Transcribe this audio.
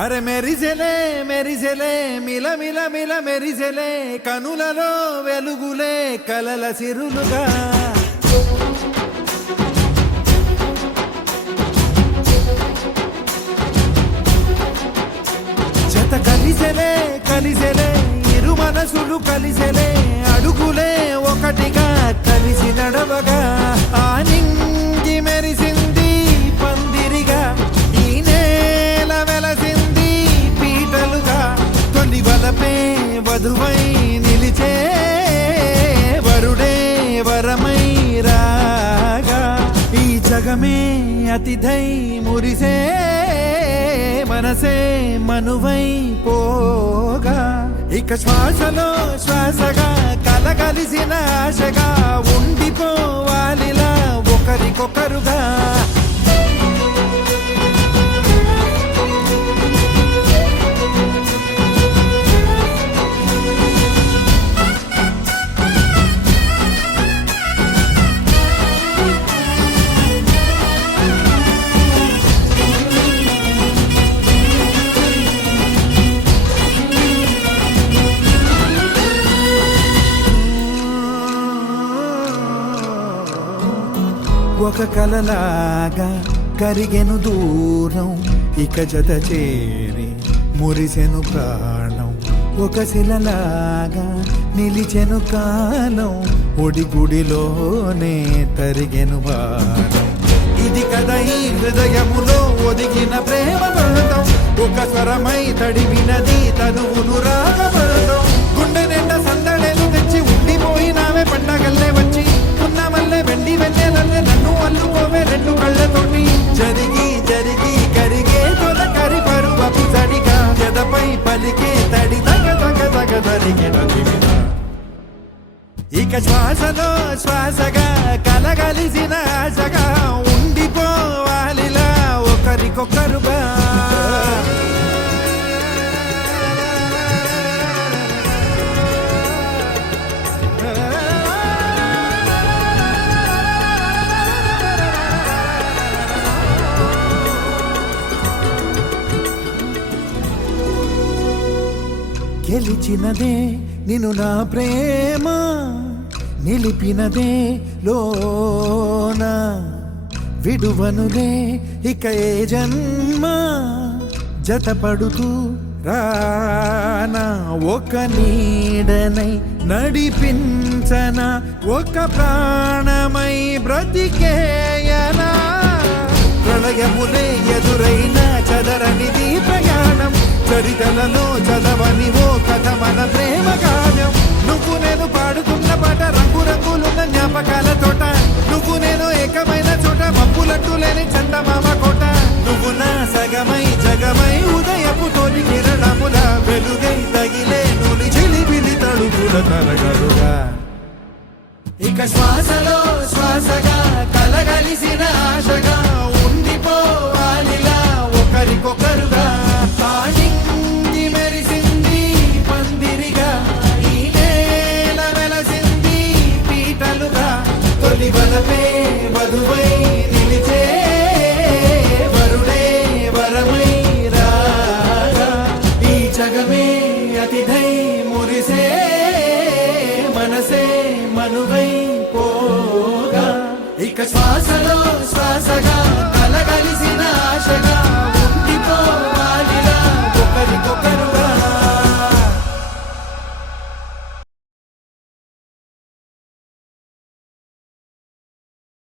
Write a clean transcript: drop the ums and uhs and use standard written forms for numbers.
అరే మెరిసెలే మెరిసెలే మిల మిల మిల మెరిసెలే కనులలో వెలుగులే కలల సిరులుగా జత కలిసెలే కలిసెలే ఇరు మనసులు కలిసెలే అడుగులే ఒకటిగా కలిసి నడవగా ఆ నింగి మెరిసింది పందిరిగా ఈ నేల వెలసింది పీటలుగా తొలి వలపే వధువై నిలిచే వరుడే వరమై రాగా ఈ జగమే అతిథై మురిసే మనసే మనువై పోగా ఇక శ్వాసలో శ్వాసగా కలగలిసిన ఆశగా ఉండిపోవాలిలా ఒకరికొకరుగా ఒక కలలాగా కరిగెను దూరం ఇక జత చేరి మురిసెను ప్రాణం ఒక శిలలాగా నిలిచెను కాలం ఒడిగుడిలోనే తరిగెను వారం ఇది కదా ఈ హృదయములో ఒదిగిన ప్రేమ పడతాం ఒక స్వరమై తడివినది తనువును రాగపడతాం గుండె నిండా సందడేలు తెచ్చి ఉండిపోయినావే పండగల్లే వచ్చి ఉన్న మల్లె వెండి వెన్నెలల్లే నన్ను అల్లుకోవే రెండు కళ్ళతోటి జరిగి జరిగి కరిగే తొల కరి పరువపు సడిగా జదపై పలికే తడి తగ తగ తగ జరిగిన ఇక శ్వాసలో శ్వాసగా కలగలిసిన ఆశగా ఉండిపోవాలిలా ఒకరికొకరుగా గెలిచినదే నిన్ను నా ప్రేమ నిలిపినదే లోన విడువనులే ఇక ఏ జన్మ జతపడుతూ రానా ఒక నీడనై నడిపించన ఒక ప్రాణమై బ్రతికేయనా ప్రళయములే ఎదురైన చదరనిది ప్రయాణం చరితలలో చదవని ఓ కథ మన ప్రేమ కావ్యం నువ్వు నేను పాడుతున్న పాట రంగు రంగులున్న జ్ఞాపకాల తోట నువ్వు నేను ఏకమైన చోట మబ్బులట్టు లేని చందమామ కోట నువ్వు నా సగమై జగమై ఉదయపు తోటి కిరణముల వెలుగై తగిలే నులి చిలిబిలి తడుపుల తరగలుగా ఇక శ్వాసలో శ్వాసగా కలగలిసిన ఆశగా ఉండిపోవాలిలా ఒకరికొకరుగా నింగి మెరిసింది పందిరిగా ఈ నేల వెలసింది పీటలుగా తొలి వలపే వధువై నిలిచే వరుడే వరమై రాగా ఈ జగమే అతిథై మురిసే మనసే మనువై పోగా ఇక శ్వాసలో శ్వాసగా కలగలిసిన ఆశగా